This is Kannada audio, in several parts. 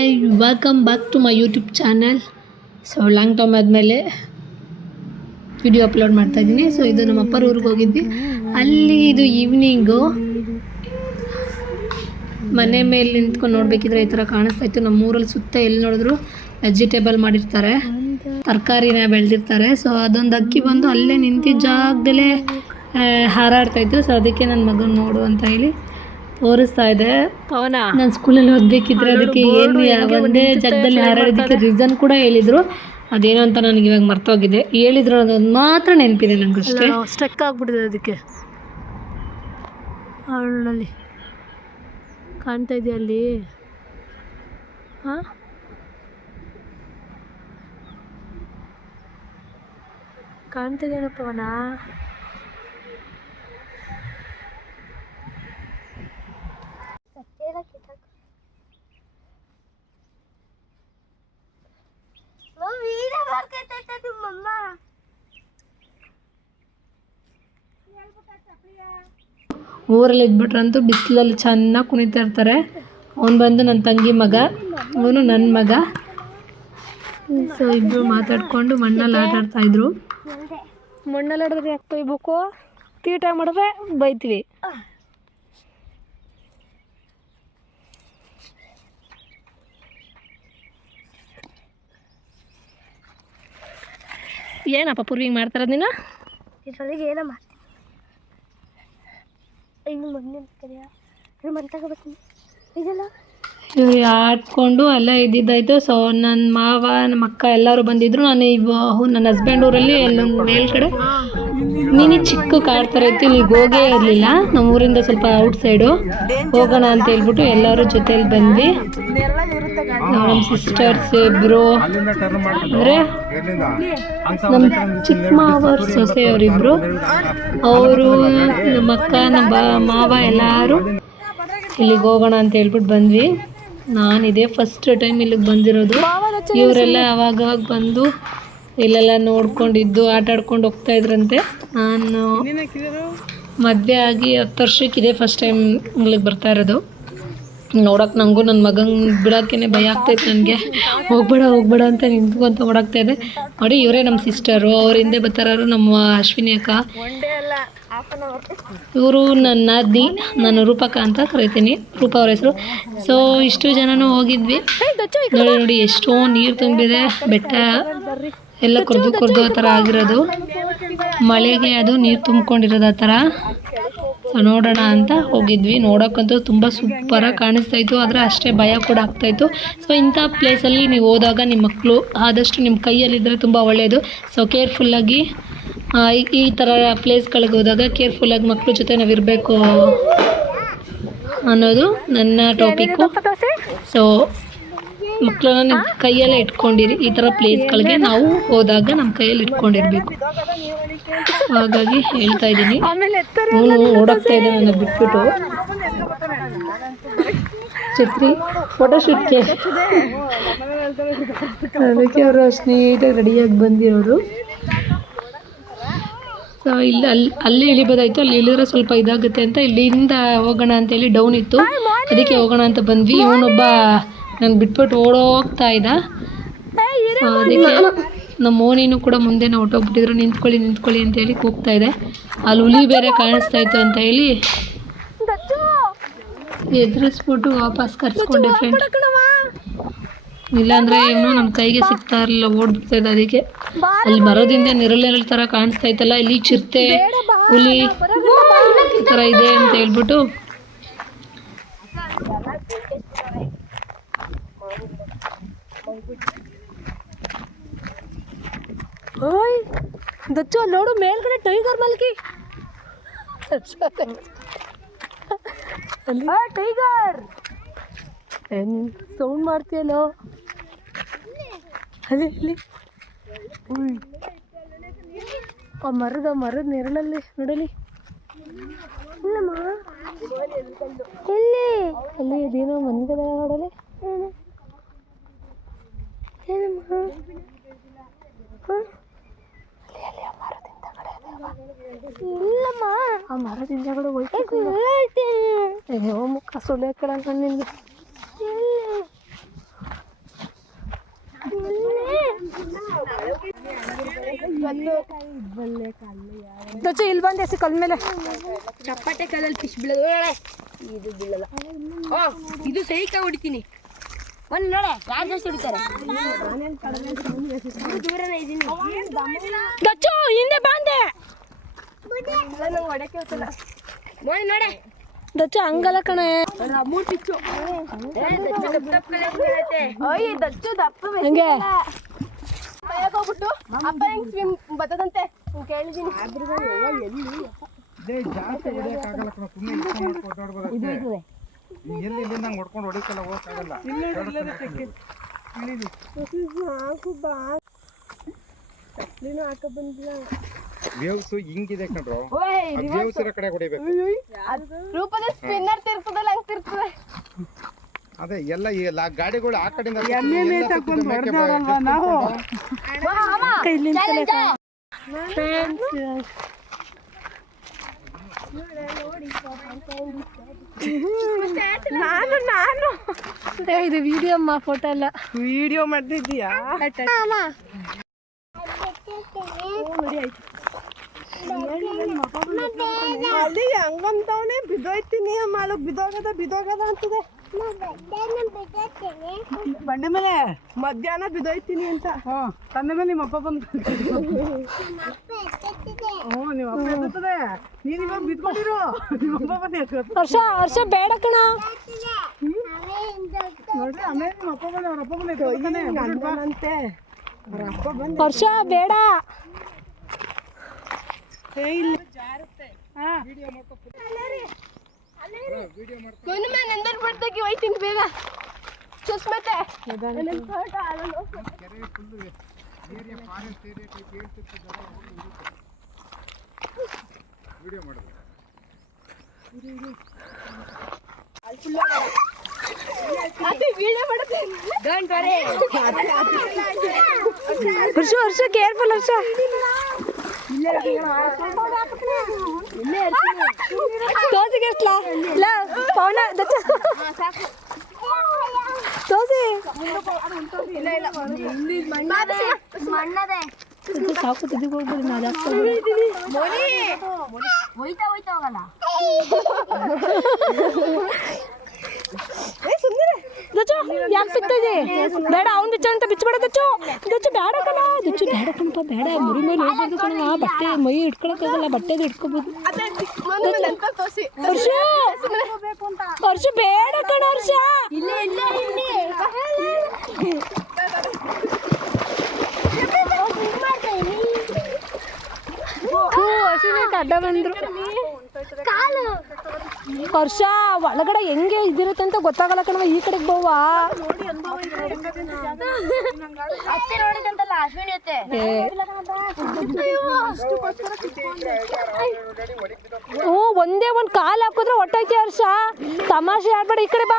Hi welcome back to my YouTube channel so long time ಆದಮೇಲೆ ವಿಡಿಯೋ ಅಪ್ಲೋಡ್ ಮಾಡ್ತಾ ಇದ್ದೀನಿ. ಸೊ ಇದು ನಮ್ಮ ಅಪ್ಪರ ಊರಿಗೆ ಹೋಗಿದ್ವಿ. ಅಲ್ಲಿ ಇದು ಈವ್ನಿಂಗು ಮನೆ ಮೇಲೆ ನಿಂತ್ಕೊಂಡು ನೋಡಬೇಕಿದ್ರೆ ಈ ಥರ ಕಾಣಿಸ್ತಾ ಇತ್ತು. ನಮ್ಮ ಊರಲ್ಲಿ ಸುತ್ತ ಎಲ್ಲಿ ನೋಡಿದ್ರು ವೆಜಿಟೇಬಲ್ ಮಾಡಿರ್ತಾರೆ. ತರಕಾರಿನ ಬೆಳೆದಿರ್ತಾರೆ. ಸೊ ಅದೊಂದು ಅಕ್ಕಿ ಬಂದು ಅಲ್ಲೇ ನಿಂತಿದ್ದ ಜಾಗದಲ್ಲೇ ಹಾರಾಡ್ತಾ ಇತ್ತು ಸೊ ಅದಕ್ಕೆ ನನ್ನ ಮಗನ ನೋಡು ಅಂತ ಹೇಳಿ ತೋರಿಸ್ತಾ ಇದೆ. ಪವನ? ನಾನು ಸ್ಕೂಲಲ್ಲಿ ಓದಬೇಕಿದ್ರೆ ಅದಕ್ಕೆ ಏನು ಒಂದೇ ಜಾಗದಲ್ಲಿ ಹಾರಾಡೋದಕ್ಕೆ ರೀಸನ್ ಕೂಡ ಹೇಳಿದ್ರು. ಅದೇನು ಅಂತ ನನಗೆ ಇವಾಗ ಮರ್ತೋಗಿದೆ. ಹೇಳಿದ್ರು ಅನ್ನೋದು ಮಾತ್ರ ನೆನಪಿದೆ ನನಗಷ್ಟೇ ಸ್ಟಕ್ ಆಗ್ಬಿಟ್ಟಿದೆ ಅದಕ್ಕೆ. ಅವಳಲ್ಲಿ ಕಾಣ್ತಾ ಇದೆಯಾ ಅಲ್ಲಿ? ಹಾಂ? ಕಾಣ್ತಿದೇನಪ್ಪ ಪವನ ಊರಲ್ಲಿ ಇದ್ಬಿಟ್ರಂತೂ ಬಿಸಿಲಲ್ಲಿ ಚೆನ್ನಾಗಿ ಕುಣಿತಾ ಇರ್ತಾರೆ. ಅವನು ಬಂದು ನನ್ನ ತಂಗಿ ಮಗ ಅವನು ನನ್ನ ಮಗ. ಸೊ ಇಬ್ಬರು ಮಾತಾಡ್ಕೊಂಡು ಮಣ್ಣಲ್ಲಿ ಆಟ ಆಡ್ತಾಯಿದ್ರು ಮಣ್ಣಲ್ಲಿ ಆಡಿದ್ರೆ ಯಾಕೆ ಬೈಬೇಕು ತೀಟ ಮಾಡಿದ್ರೆ ಬೈತೀವಿ. ಏನಪ್ಪ ಪೂರ್ವಿ ಮಾಡ್ತಾರ ನೀನು? ಇದ್ರೊಳಗೆ ಏನೋ ಮಾಡ್ತೀನಿ. ಇನ್ನು ಮೊನ್ನೆ ಕರಿಯ ಮನೆ ತಗೋಬೇಕು ಇದೆಲ್ಲ? ಇವ್ರು ಆಡ್ಕೊಂಡು ಎಲ್ಲ ಇದ್ದಿದ್ದಾಯ್ತು. ಸೊ ನನ್ನ ಮಾವ ನಮ್ಮ ಅಕ್ಕ ಎಲ್ಲರೂ ಬಂದಿದ್ರು. ನಾನು ಇವ ನನ್ನ ಹಸ್ಬೆಂಡ್ ಊರಲ್ಲಿ ಎಲ್ಲ ಮೇಲ್ಗಡೆ. ಮಿನಿ ಚಿಕ್ಕ ಕಾರ್ ಥರ ಇತ್ತು ಇಲ್ಲಿ ಹೋಗೇ ಇರಲಿಲ್ಲ. ನಮ್ಮ ಊರಿಂದ ಸ್ವಲ್ಪ ಔಟ್ ಸೈಡು. ಹೋಗೋಣ ಅಂತ ಹೇಳ್ಬಿಟ್ಟು ಎಲ್ಲರೂ ಜೊತೆಲಿ ಬಂದ್ವಿ. ನಮ್ಮ ಸಿಸ್ಟರ್ಸ್ ಇಬ್ಬರು ಅಂದರೆ ನಮ್ಮ ಚಿಕ್ಕ ಸೊಸೆ ಸೊಸೆಯವರಿಬ್ಬರು ಅವರು, ನಮ್ಮ ಅಕ್ಕ, ನಮ್ಮ ಮಾವ ಎಲ್ಲರೂ ಇಲ್ಲಿಗೆ ಹೋಗೋಣ ಅಂತ ಹೇಳ್ಬಿಟ್ಟು ಬಂದ್ವಿ. ನಾನು ಇದೇ ಫಸ್ಟ್ ಟೈಮ್ ಇಲ್ಲಿಗೆ ಬಂದಿರೋದು. ಇವರೆಲ್ಲ ಅವಾಗವಾಗ ಬಂದು ಇಲ್ಲೆಲ್ಲ ನೋಡ್ಕೊಂಡಿದ್ದು, ಆಟ ಆಡ್ಕೊಂಡು ಹೋಗ್ತಾ ಇದ್ರಂತೆ. ನಾನು ಮದುವೆ ಆಗಿ ಹತ್ತು ವರ್ಷಕ್ಕೆ ಇದೇ ಫಸ್ಟ್ ಟೈಮ್ ಇಲ್ಲಿಗೆ ಬರ್ತಾ ಇರೋದು. ನೋಡೋಕೆ ನನಗೂ ನನ್ನ ಮಗಂಗೆ ಬಿಡೋಕ್ಕೇ ಭಯ ಆಗ್ತೈತೆ ನನಗೆ. ಹೋಗ್ಬೇಡ ಹೋಗ್ಬೇಡ ಅಂತ ನಿಂತ್ಕೊಂತ ಓಡಾಗ್ತಾ ಇದೆ ನೋಡಿ, ಇವರೇ ನಮ್ಮ ಸಿಸ್ಟರು ಅವ್ರ ಹಿಂದೆ ಬರ್ತಾರು ನಮ್ಮ ಅಶ್ವಿನಿ ಅಕ್ಕ. ಇವರು ನನ್ನ ನಾದ್ನಿ ನಾನು ರೂಪಕ ಅಂತ ಕರಿತೀನಿ. ರೂಪ ಅವ್ರ ಹೆಸರು. ಸೊ ಇಷ್ಟು ಜನನೂ ಹೋಗಿದ್ವಿ. ನೋಡಿ ನೋಡಿ, ಎಷ್ಟೋ ನೀರು ತುಂಬಿದೆ. ಬೆಟ್ಟ. ಎಲ್ಲ ಕೊರ್ದು ಕೊರ್ದು ಆ ಥರ ಆಗಿರೋದು. ಮಳೆಗೆ ಅದು ನೀರು ತುಂಬ್ಕೊಂಡಿರೋದು ಆ ಥರ. ಸೊ ನೋಡೋಣ ಅಂತ ಹೋಗಿದ್ವಿ. ನೋಡೋಕ್ಕಂತೂ ತುಂಬ ಸೂಪರಾಗಿ ಕಾಣಿಸ್ತಾ ಇತ್ತು. ಆದರೆ ಅಷ್ಟೇ ಭಯ ಕೂಡ ಆಗ್ತಾಯಿತ್ತು ಸೊ ಇಂಥ ಪ್ಲೇಸಲ್ಲಿ ನೀವು ಹೋದಾಗ ನಿಮ್ಮ ಮಕ್ಕಳು ಆದಷ್ಟು ನಿಮ್ಮ ಕೈಯಲ್ಲಿದ್ದರೆ ತುಂಬ ಒಳ್ಳೆಯದು ಸೊ ಕೇರ್ಫುಲ್ಲಾಗಿ ಈ ಈ ಥರ ಪ್ಲೇಸ್ಗಳಿಗೆ ಹೋದಾಗ ಕೇರ್ಫುಲ್ಲಾಗಿ ಮಕ್ಕಳ ಜೊತೆ ನಾವು ಇರಬೇಕು ಅನ್ನೋದು ನನ್ನ ಟಾಪಿಕ್ಕು ಸೊ ಮಕ್ಕಳನ್ನ ನಿಮ್ಮ ಕೈಯಲ್ಲೇ ಇಟ್ಕೊಂಡಿರಿ. ಈ ಥರ ಪ್ಲೇಸ್ಗಳಿಗೆ ನಾವು ಹೋದಾಗ ನಮ್ಮ ಕೈಯಲ್ಲಿ ಇಟ್ಕೊಂಡಿರ್ಬೇಕು. ಹಾಗಾಗಿ ಹೇಳ್ತಾ ಇದ್ದೀನಿ. ಅವನು ಓಡೋಗ್ತಾ ಇದೆ ನನ್ನ ಬಿಟ್ಬಿಟ್ಟು. ಚಿತ್ರಿ ಫೋಟೋಶೂಟ್ಗೆ ಅದಕ್ಕೆ ಅವರು ಅಷ್ಟು ನೀಟಾಗಿ ರೆಡಿಯಾಗಿ ಬಂದಿರೋರು ಸೊ ಇಲ್ಲಿ ಅಲ್ಲಿ ಅಲ್ಲಿ ಇಳಿಬೋದಾಯ್ತು. ಅಲ್ಲಿ ಇಳಿದ್ರೆ ಸ್ವಲ್ಪ ಇದಾಗುತ್ತೆ ಅಂತ. ಇಲ್ಲಿಂದ ಹೋಗೋಣ ಅಂತೇಳಿ ಡೌನ್ ಇತ್ತು. ಅದಕ್ಕೆ ಹೋಗೋಣ ಅಂತ ಬಂದ್ವಿ. ಇವನೊಬ್ಬ ನಾನು ಬಿಟ್ಬಿಟ್ಟು ಓಡೋಗ್ತಾ ಇದ್ದ. ಅದಕ್ಕೆ ನಮ್ಮ ಮೋನಿನೂ ಕೂಡ ಮುಂದೆ ನಾವು ಹೊಟ್ಟೋಗ್ಬಿಟ್ಟಿದ್ರು ನಿಂತ್ಕೊಳ್ಳಿ ನಿಂತ್ಕೊಳ್ಳಿ ಅಂತ ಹೇಳಿ ಕೂಗ್ತಾ ಇದೆ ಅಲ್ಲಿ ಹುಲಿ ಬೇರೆ ಕಾಣಿಸ್ತಾ ಇತ್ತು ಅಂತ ಹೇಳಿ ಎದುರಿಸ್ಬಿಟ್ಟು ವಾಪಸ್ ಕರ್ಸ್ಕೊಂಡೆ ಫ್ರೆಂಡ್ ಇಲ್ಲಾಂದ್ರೆ ಏನು ನಮ್ಮ ಕೈಗೆ ಸಿಗ್ತಾ ಇರಲಿಲ್ಲ ಓಡ್ಬಿಡ್ತಾ ಇದೆ ಅದಕ್ಕೆ. ಅಲ್ಲಿ ಮರದಿಂದ ನೆರಳು ನೆರಳು ಥರ ಕಾಣಿಸ್ತಾ ಇತ್ತಲ್ಲ ಇಲ್ಲಿ ಚಿರತೆ ಹುಲಿ ಈ ಥರ ಇದೆ ಅಂತ ಹೇಳ್ಬಿಟ್ಟು ಓಯ್ ದಚ್ಚು ಅಲ್ಲಿ ನೋಡು ಮೇಲ್ಗಡೆ ಟೈಗರ್ ಮಲ್ಕಿ. ಅಲ್ಲಿ ಟೈಗರ್ ಸೌಂಡ್ ಮಾಡ್ತೀಯಲ್ಲೋ? ಅಲ್ಲಿ ಇಲ್ಲಿ. ಆ ಮರದ ಮರದ ನೆರಳಲ್ಲಿ ನೋಡಲಿ. ಎಲ್ಲಿ ಅಲ್ಲಿ ಇದೇನೋ ಮನ್ಗದ ನೋಡಲಿ. ಏನಮ್ಮ? ಇಲ್ಲಮ್ಮ. ಆ ಮರದಿಂದ ಜಗಡೆ ಹೋಯ್ತು ಮುಖ ಸುಳ್ಯಾಕಡ ನಿಂದು. ದೊಚ್ಚ ಇಲ್ಲಿ ಬಂದೆ ಸಿ ಕಲ್ ಮೇಲೆ. ಚಪ್ಪಟೆ ಕಲ್ಲಲ್ಲಿ ಫಿಶ್ ಬೀಳೋದು. ಇದು ಬೀಳಲ್ಲ. ಓ ಇದು ಸೈಕ ಹೊಡಿತೀನಿ. ಒಂದು ನೋಡ ಯಾರು ಜಾಸ್ತಿ ಹೊಡಿತಾರೆ? ದೊಚ್ಚು ಹಿಂದೆ ಬಂದೆ. ಹೊಡಕ್ಕೆ ಹೋಗ್ತಲ್ಲ. ಮೋನಿ ನೋಡೆ. ದಚ್ಚು ಹಂಗಲ್ಲ ಕಣೆ. ಅಯ್ಯ ದಚ್ಚು ದಪ್ಪ ಹಂಗೆ. ಹೋಗ್ಬಿಟ್ಟು ಅಪ್ಪ ಹೆಂಗ್ ಸ್ವಿಮ್ ಬರ್ತದಂತೆ ಕೇಳಿದೀನಿ ಹೊಡ್ಕೊಂಡ್ ಎಲ್ಲಿ ಇಲ್ಲಿಂದ ಹೊಡ್ಕೊಂಡು ಹೊಡಿತಲ್ಲ ಹೋಗಕ್ಕಾಗಲ್ಲ ವೇವ್ಸ್ ಹಿಂಗಿದೆ ಕಣ್ರೋ. ವೇವ್ಸ್ ಇರೋ ಕಡೆ ಹೊಡಿಬೇಕು. ರೂಪದ ಸ್ಪಿನ್ನರ್ ತಿರ್ತದಲ್ಲ ಹಂಗ್ ತಿರ್ತದೆ ಅದೇ ಎಲ್ಲ ಎಲ್ಲ ಗಾಡಿಗಳು ಆ ಕಡೆಯಿಂದ ಎಲ್ಲ ನಾವು ಮೇಕೆ ಬ- ಜಸ್ಟ್ ಕೈಲಿಂದ ನಾನು ನಾನು. ಇದು ವಿಡಿಯೋ ಅಮ್ಮ ಫೋಟೋ ಎಲ್ಲ. ವಿಡಿಯೋ ಮಾಡ್ತಿದ್ದೀಯಾ? ಅಲ್ಲಿ ಹಂಗಂತವನೆ ಬಿದ್ದೋಯ್ತೀನಿ ಮಾಳು ಬಿದ್ದೋಗದ ಬಿದ್ದೋಗದ ಅಂತದೆ ಬಂಡೆ ಮೇಲೆ ಮಧ್ಯಾಹ್ನ ಬಿದ್ದೋಯ್ತೀನಿ ಅಂತ ತಂದೆ ಮೇಲೆ ನಿಮ್ಮ ಅಪ್ಪ ಬಂದು ಹ್ಞೂ ನಿಮ್ಮ ಅಪ್ಪ ಎತ್ತುತ್ತದೆ ನೀನು ಇವಾಗ ಬಿದ್ಕೊಂಡಿರು ನಿಮ್ಮ ಅಪ್ಪ ಬಂದು ಎತ್ಕೊತ ಹರ್ಷ ಹರ್ಷ ಬೇಡ ಕಣ. ನೋಡ್ರಿ ಆಮೇಲೆ ನಿಮ್ಮ ಅಪ್ಪ ಬಂದು ಅವ್ರ ಅಪ್ಪ ಬಂದು ಎತ್ಕೊತಾನೆ ಅಂತೆ ಅವ್ರ ಅಪ್ಪ ಬಂದು ಹರ್ಷ ಬೇಡ. ಹೋಯ್ತೀನಿ ಬೇಗ. ಸುಸ್ಮತೆ ವಿಡಿಯೋ ಮಾಡೋದು ಹರ್ಷ ಹರ್ಷ ಕೇರ್ಫುಲ್ ಹರ್ಷ. ತೋಸಿಗೆ ಎಷ್ಟ್ಲಾ ಇಲ್ಲ ಪೌನ ತೋಸಿ ಸಾಕು. ತಿದ್ದಿಗೆ ಹೋಗ್ಬಿಡಿ ನಾ ಜಾಸ್ತಿ ಹೋಗಲ್ಲ ಯಾಕೆ ಬಿತ್ತಿದೆ ಬೇಡ ಅವ್ನು ಬಿಚ್ಚ ಅಂತ ಬಿಚ್ಚಬೇಡ ದಚ್ಚು ದಚ್ಚು ಬೇಡ ಕಣ ದಚ್ಚು ಬೇಡ ಮುರಿ ಮೇಲೆ ಹೋಗ್ಬೋದು ಕಣ. ಬಟ್ಟೆ ಮೈ ಇಟ್ಕೊಳಕ್ಕಾಗಲ್ಲ ಬಟ್ಟೆದು ಇಟ್ಕೋಬೋದು. ವರ್ಷ ವರ್ಷ ಬೇಡ ಕಣ ವರ್ಷ ಅಡ್ಡ ಬಂದ್ರು. ಹರ್ಷ ಒಳಗಡೆ ಹೆಂಗೆ ಇದಿರುತ್ತೆ ಅಂತ ಗೊತ್ತಾಗಲ್ಲ ಕಣವ ಈ ಕಡೆಗೆ ಬೋವಾ ಅತ್ತೆ ನೋಡಿದಂತಲ್ಲ ಅಶ್ವಿನಿ ಅತ್ತೆ. ಹ್ಞೂ ಒಂದೇ ಒಂದು ಕಾಲು ಹಾಕಿದ್ರೆ ಹೊಟ್ಟೈತಿ ಹರ್ಷ. ತಮಾಷೆ ಆಡ್ಬೇಡ ಈ ಕಡೆ ಬಾ.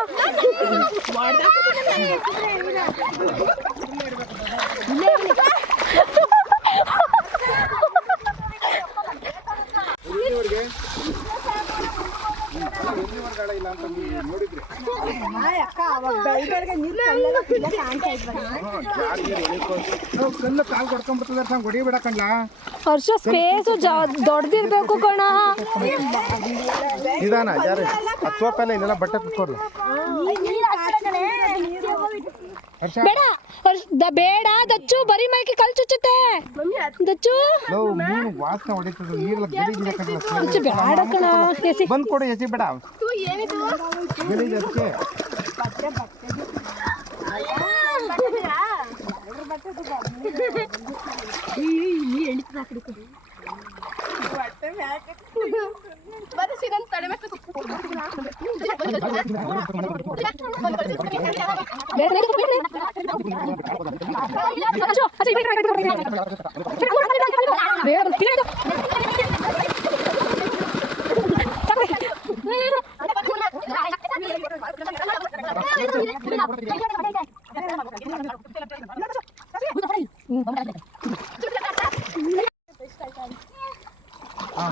ಹರ್ಷ ಸ್ಪೇಸು ಜ ದೊಡ್ಡದಿರ್ಬೇಕು ಕಣ. ನಿಧಾನ ಯಾರು? ಸೋಪೆಲ್ಲ ಇಲ್ಲೆಲ್ಲ ಬಟ್ಟೆ ಕುತ್ಕೊಡ್ಲು. ಹರ್ಷ? ಬೇಡ. ಹರ್ಷ ದ- ಬೇಡ ದಚ್ಚು ಬರೀ ಮೈಕೆ ಕಲ್ ಚುಚ್ಚುತ್ತೆ ದಚ್ಚು ನಾವು ಮೀನು ವಾಸನೆ ಹೊಡಿತದ ನೀರೆಲ್ಲ ಗಲೀಜಿದೆ ಕಣ್ಲ ದಚ್ಚು ಬೇಡ ಕಣ ಎಸಿ ಬಂದ್ ಕೊಡು ಎಸಿ ಬೇಡ ಗಲೀಜ್ ಅದಕ್ಕೆ ಬೇಡ, ಬೇಡ, ಬೇಡ, ಬೇಡ. ದಚ್ಚು, ಅಚ್ಚಿ, ಬೇಡ, ಬೇಡ, ಬೇಡ, ಬೇಡ, ಬೇಡ. ಬೇಡ, ಬೇಡ, ಬೇಡ. ಹಾ ಬಾರ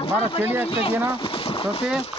मारा चलिए ना सोचे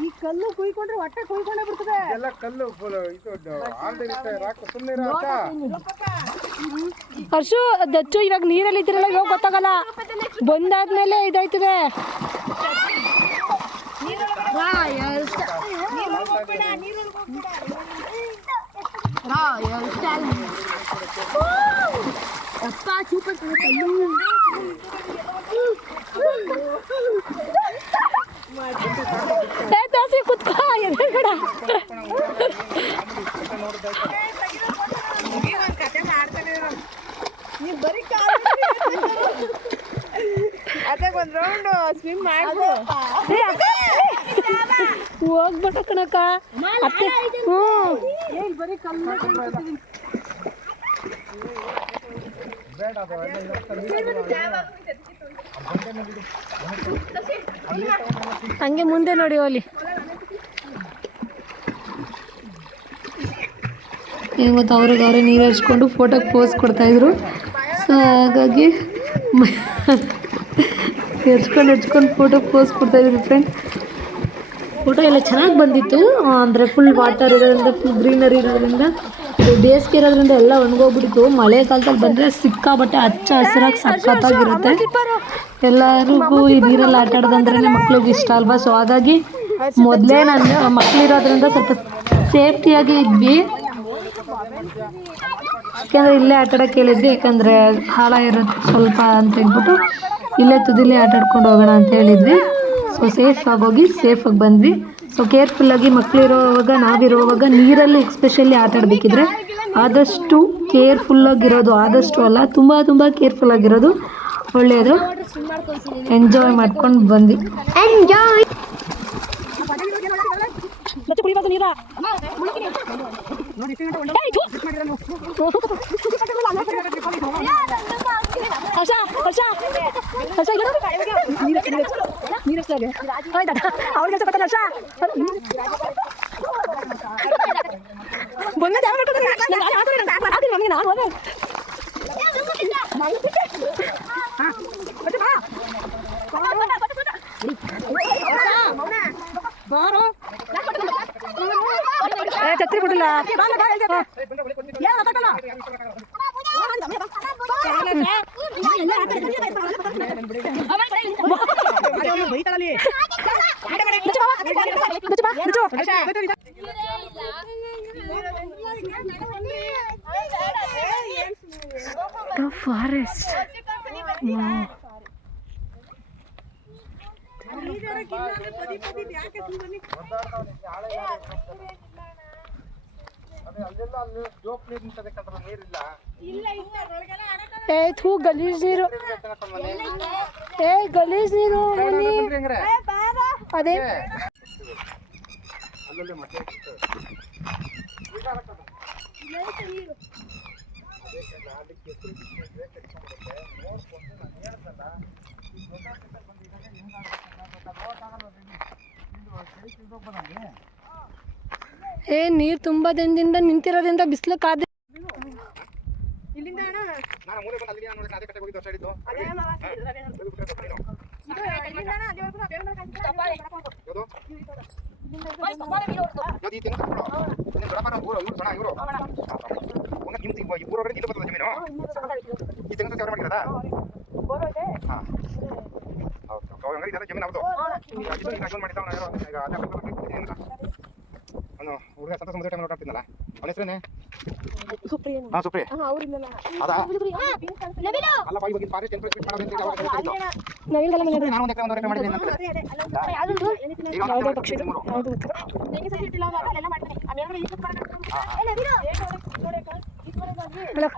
ಈ ಕಲ್ಲು ಕುಯ್ಕೊಂಡ್ರೆ ಹೊಟ್ಟೆ ಕುಯ್ಕೊಂಡೇ ಬಿಡ್ತದೆ. ಎಲ್ಲ ಕಲ್ಲು ಇದು ಸುಮ್ಮನೆ ಹರ್ಷು ದಚ್ಚು ಇವಾಗ ನೀರಲ್ಲಿ ಇದ್ರಲ್ಲ ಇವಾಗ ಗೊತ್ತಾಗಲ್ಲ. ಬಂದಾದ್ಮೇಲೆ ಇದಾಯ್ತದೆ. ಏ ದೋಸೆ ಕುತ್ಕೋ? ಎದ್ರುಗಡೆ. ಹೋಗ್ಬಿಟ್ಟು ಕಣಕ್ಕ. ಅತ್ತೆ ಹ್ಞೂ. ಹಂಗೆ ಮುಂದೆ ನೋಡಿ ಓಲಿ ಏನು ಅವ್ರಿಗೆ ಅವರೇ ನೀರು ಹಚ್ಕೊಂಡು ಫೋಟೋಗೆ ಪೋಸ್ ಕೊಡ್ತಾಯಿದ್ರು ಸೊ ಹಾಗಾಗಿ ಹೆಚ್ಕೊಂಡು ಹೆಚ್ಕೊಂಡು ಫೋಟೋಗೆ ಪೋಸ್ ಕೊಡ್ತಾಯಿದ್ರು ಫ್ರೆಂಡ್ ಫೋಟೋ ಎಲ್ಲ ಚೆನ್ನಾಗಿ ಬಂದಿತ್ತು. ಅಂದರೆ ಫುಲ್ ವಾಟರ್ ಇರೋದ್ರಿಂದ ಫುಲ್ ಗ್ರೀನರಿ ಇರೋದ್ರಿಂದ ಬೇಸಿಗೆ ಇರೋದ್ರಿಂದ ಎಲ್ಲ ಒಣಗೋಗ್ಬಿಡ್ತು ಮಳೆಗಾಲದಲ್ಲಿ ಬಂದರೆ ಸಿಕ್ಕಾಬಟ್ಟೆ ಹಚ್ಚ ಹಸಿರಾಗಿ ಸಕ್ಕತ್ತಾಗಿರುತ್ತೆ ಎಲ್ಲರಿಗೂ ಈ ನೀರಲ್ಲಿ ಆಟ ಆಡೋದಂದ್ರೆ ಮಕ್ಳಿಗೆ ಇಷ್ಟ ಅಲ್ವಾ? ಸೊ ಹಾಗಾಗಿ ಮೊದಲೇ ನಾನು ಮಕ್ಕಳಿರೋದ್ರಿಂದ ಸ್ವಲ್ಪ ಸೇಫ್ಟಿಯಾಗಿ ಇದ್ವಿ. ಯಾಕೆಂದರೆ ಇಲ್ಲೇ ಆಟ ಆಡೋಕೆ ಹೇಳಿದ್ವಿ ಯಾಕಂದರೆ ಹಾಳ ಇರುತ್ತೆ ಸ್ವಲ್ಪ ಅಂತ ಹೇಳ್ಬಿಟ್ಟು ಇಲ್ಲೇ ತುದಿಲಿ ಆಟ ಆಡ್ಕೊಂಡು ಹೋಗೋಣ ಅಂತ ಹೇಳಿದ್ವಿ. ಸೊ ಸೇಫ್ ಆಗೋಗಿ ಸೇಫಾಗಿ ಬಂದ್ವಿ. ಸೊ ಕೇರ್ಫುಲ್ಲಾಗಿ ಮಕ್ಕಳಿರೋವಾಗ ನಾವಿರೋವಾಗ ನೀರಲ್ಲಿ ಎಕ್ಸ್ಪೆಷಲಿ ಆಟ ಆಡಬೇಕಿದ್ರೆ ಆದಷ್ಟು ಕೇರ್ಫುಲ್ಲಾಗಿರೋದು ಆದಷ್ಟು ಅಲ್ಲ ತುಂಬ ತುಂಬ ಕೇರ್ಫುಲ್ಲಾಗಿರೋದು ಒಳ್ಳೆಯದು. ಎಂಜಾಯ್ ಮಾಡ್ಕೊಂಡು ಬಂದ್ವಿ. ಮತ್ತೆ हर्षा हर्षा हर्षा इकडं नीरज नीरज नीरज लागले होय दादा आवड घ्यायचा पटकन हर्षा बोल ना द्यावं ना मम्मी ना हा ಛತ್ರಿ ಬಿಟ್ಟಿಲ್ಲ ಫಾರೆಸ್ಟ್ ಅದೇ ಅಲ್ಲೆಲ್ಲ ಅಲ್ಲಿ ಜೋಕ್ ನೀರು ನಿಂತದೆ ಕಣ್ರಲ್ಲ, ನೀರಿಲ್ಲ ಏ ಥೂ ಗಲೀಜ್ ನೀರು ಏ ಗಲೀಜ್ ನೀರು ಮನಿ ಬಂದ್ರಿ ಹೆಂಗ್ರೆ? ಅದೇ ಅಲ್ಲಲ್ಲೇ ಮತ್ತೆ ಏ ನೀರು ತುಂಬ ದಿನದಿಂದ ನಿಂತಿರೋದ್ರಿಂದ ಬಿಸಿಲು ಕಾದ ಇಲ್ಲಿಂದ ಅಲ್ಲಿ. ಒಂದು ಅವ್ರೇ. ಹೌದು. ಅವ್ರ ಅವ್ನು ಅಂತ. ಹುಡುಗ ಸಂತೋಷ ಮದುವೆ ಟೈಮ್ ನೋಡ್ತಿದ್ನಲ್ಲ ಅವನ ಹೆಸರೇನೆ ಹಾ ಸುಪ್ರಿ ಅದಾ ಅಲ್ಲಪ್ಪ ಇವಾಗ ಫಾರೆಸ್ಟ್ ಎಂಟ್ರೆನ್ಸ್ ಮಾಡೋದು ಅಂತ ನಾನು ಒಂದು ಎಕರೆ ಒಂದೂವರೆ ಎಕರೆ ಮಾಡಿದ್ದೀನಿ ಅಂತ ಹೇಳಿ. ಈಗ ಒಂದು ಎಕರೆ.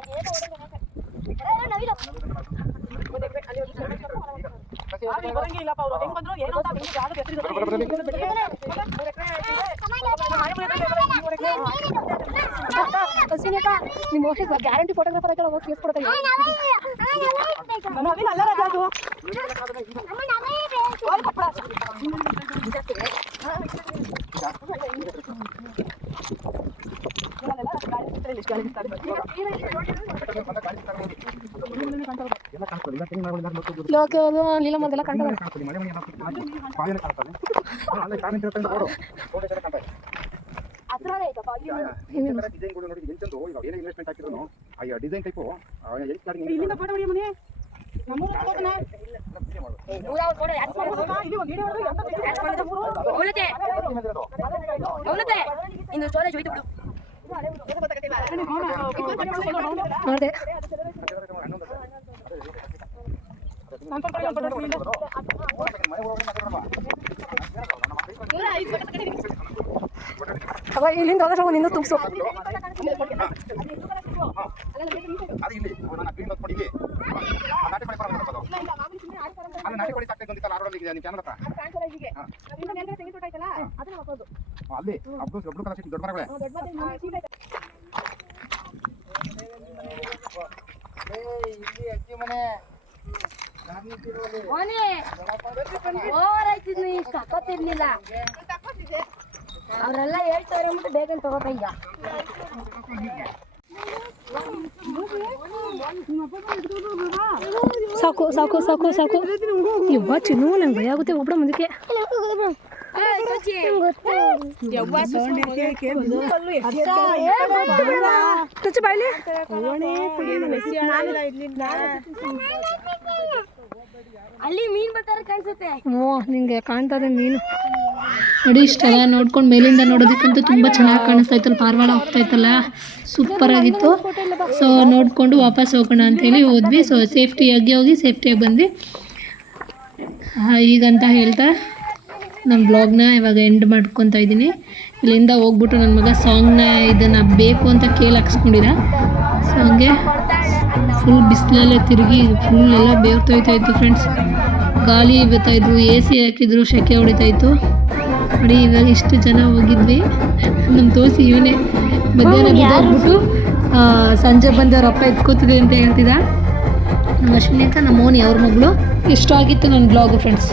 ಸಸಿ ಬರಂಗಿಲ್ಲಪ್ಪ ಅವ್ರು ಹೆಂಗ್ ಬಂದ್ರು ಏನು ಅಂತ ಹೆಸರು. ಹಸಿನಕ್ಕ ನಿಮ್ಮ ಹೋಗಿ ಗ್ಯಾರಂಟಿ ಫೋಟೋಗ್ರಾಫರ್ ಆಯ್ತಲ್ಲ ಹೋಗಿ ಕೇಸ್ ಕೊಡ್ತಾ ನವೀನ್ ಅಲ್ಲ ರಾಜ ಅದು ಇಲ್ಲ ಅದೆಲ್ಲ ಕಂಡ ನೋಡಿ ಎಂತೆಂದು ಇವಾಗ ಏನೇ ಇನ್ವೆಸ್ಟ್ಮೆಂಟ್ ಹಾಕಿದ್ರು ಆ ಡಿಸೈನ್ ಟೈಪು ಇಲ್ಲಿಂದ ಫೋಟೋ ಹೊಡಿ ಮನೆ ಇನ್ನು ಸ್ಟೋರೇಜ್ ಹೋಯ್ತು ಬಿಡು ನೋಡಿದೆ ಅವ ಇಲ್ಲಿಂದ ಹೋದ್ರೆ ಒಂದು ಇನ್ನೂ ತುಂಬಿಸು. ಅಲ್ಲಿ ದೊಡ್ಡ ಕೋಳಿ ಸಾಕ್ತಾ ಇಲ್ಲಿ ಅಜ್ಜಿ ಇದೆ ಮನೆ ಓವರ್ ಆಯ್ತಿದ್ನು ಇಷ್ಟು ಹಾಕೋತಿರ್ಲಿಲ್ಲ ಅವರೆಲ್ಲ ಹೇಳ್ತಾರೆ ಅಂದ್ಬಿಟ್ಟು ಬೇಗ ತಗೋತ ಈಗ. ಸಾಕು ಸಾಕು ಸಾಕು ಸಾಕು. ಯವ್ವ ಚಿನ್ನು ನಂಗೆ ಭಯ ಆಗುತ್ತೆ ಒಬ್ಬರ ಮುಂದಕ್ಕೆ. ಟಚ್ ಬಾಯ್ಲಿ. ಅಲ್ಲಿ ಮೀನ್ ಕಾಣಿಸುತ್ತೆ. ಓ, ನಿಂಗೆ ಕಾಣ್ತದೆ ಮೀನು. ನೋಡಿ ಇಷ್ಟೆಲ್ಲ ನೋಡ್ಕೊಂಡು ಮೇಲಿಂದ ನೋಡೋದಕ್ಕಂತೂ ತುಂಬ ಚೆನ್ನಾಗಿ ಕಾಣಿಸ್ತಾ ಇತ್ತಲ್ಲ, ಪಾರ್ವಾಳ ಹೋಗ್ತಾ ಇತ್ತಲ್ಲ? ಸೂಪರ್ ಆಗಿತ್ತು. ಸೊ ನೋಡಿಕೊಂಡು ವಾಪಸ್ ಹೋಗೋಣ ಅಂತೇಳಿ ಹೋದ್ವಿ. ಸೊ ಸೇಫ್ಟಿಯಾಗಿ ಹೋಗಿ ಸೇಫ್ಟಿಯಾಗಿ ಬಂದ್ವಿ. ಈಗಂತ ಹೇಳ್ತಾ ನಮ್ಮ ಬ್ಲಾಗ್ನ ಇವಾಗ ಎಂಡ್ ಮಾಡ್ಕೊತಾ ಇದ್ದೀನಿ. ಇಲ್ಲಿಂದ ಹೋಗ್ಬಿಟ್ಟು ನನ್ನ ಮಗ ಸಾಂಗ್ನ ಇದನ್ನು ಬೇಕು ಅಂತ ಕೇಳಿ ಹಾಕ್ಸ್ಕೊಂಡಿದ್ದ ಸೊ ಹಂಗೆ. ಫುಲ್ ಬಿಸಿಲಲ್ಲೇ ತಿರುಗಿ ಫುಲ್ ಎಲ್ಲ ಬೇವ್ತೋಯ್ತಾ ಇತ್ತು ಫ್ರೆಂಡ್ಸ್ ಗಾಳಿ ಬರ್ತಾ ಇದ್ವು ಎ ಸಿ ಹಾಕಿದ್ರು ಸೆಕೆ ಹೊಡಿತಾ ಇತ್ತು ನೋಡಿ ಇವಾಗ ಇಷ್ಟು ಜನ ಹೋಗಿದ್ವಿ. ನಮ್ಮ ತೋಸಿ ಇವನೇ ಮಧ್ಯಾಹ್ನ ಸಂಜೆ ಬಂದು ಸಂಜೆ ಬಂದವ್ರ ಅಪ್ಪ ಎತ್ಕೋತಿದೆ ಅಂತ ಹೇಳ್ತಿದ್ದ. ನಮ್ಮ ಅಶ್ವಿನಿಕ ನಮ್ಮ ಓನಿ ಅವ್ರ ಮಗಳು. ಇಷ್ಟ ಆಗಿತ್ತು ನನ್ನ ಬ್ಲಾಗು ಫ್ರೆಂಡ್ಸ್